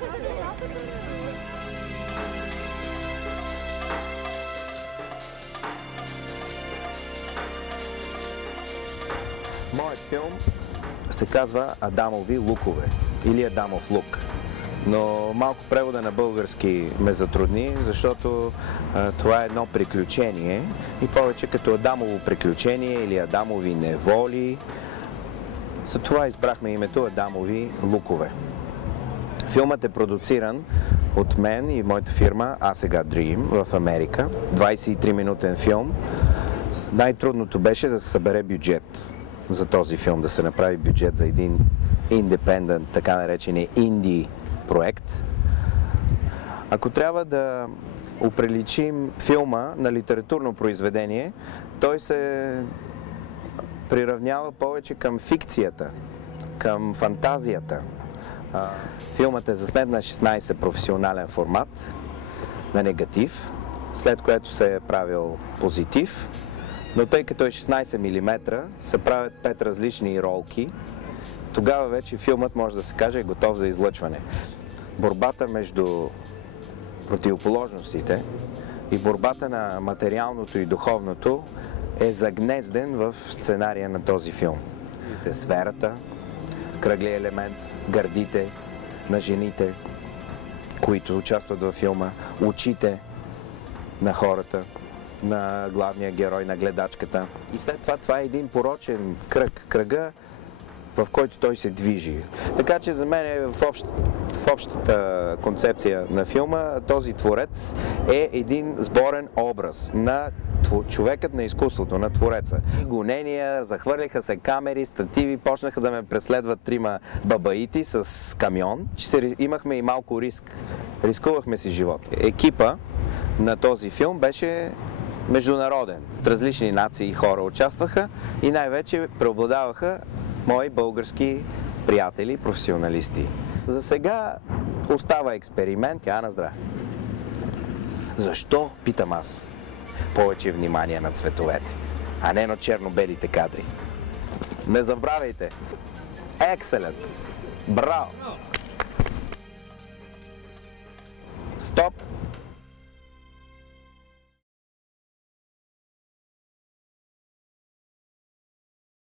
Моят филм се казва Адамови лукове или Адамов лук. Но малко превода на български ме затрудни, защото това е едно приключение и повече като Адамово приключение или Адамови неволи. Затова избрахме името Адамови лукове. Филмът е продуциран от мен и моята фирма А сега Dream в Америка. 23-минутен филм. Най-трудното беше да се събере бюджет за този филм, да се направи бюджет за един independent, така наречения инди проект. Ако трябва да оприличим филма на литературно произведение, той се приравнява повече към фикцията, към фантазията. Филмът е заснет на 16 професионален формат, на негатив, след което се е правил позитив, но тъй като е 16 мм, се правят 5 различни ролки, тогава вече филмът, може да се каже, е готов за излъчване. Борбата между противоположностите и борбата на материалното и духовното е загнезден в сценария на този филм. Сферата, кръглия елемент, гърдите на жените, които участват във филма, очите на хората, на главния герой, на гледачката. И след това е един порочен кръг. Кръга, в който той се движи. Така че за мен в общата концепция на филма този творец е един сборен образ на човекът на изкуството, на твореца. Гонения, захвърляха се камери, стативи, почнаха да ме преследват 3 бабаити с камион, че имахме и малко риск. Рискувахме си живот. Екипа на този филм беше международен. От различни нации и хора участваха и най-вече преобладаваха мои български приятели, професионалисти. За сега остава експеримент. На здраве! Защо, питам аз, повече внимание на цветовете, а не на черно-белите кадри? Не забравяйте! Екселент! Браво! Стоп!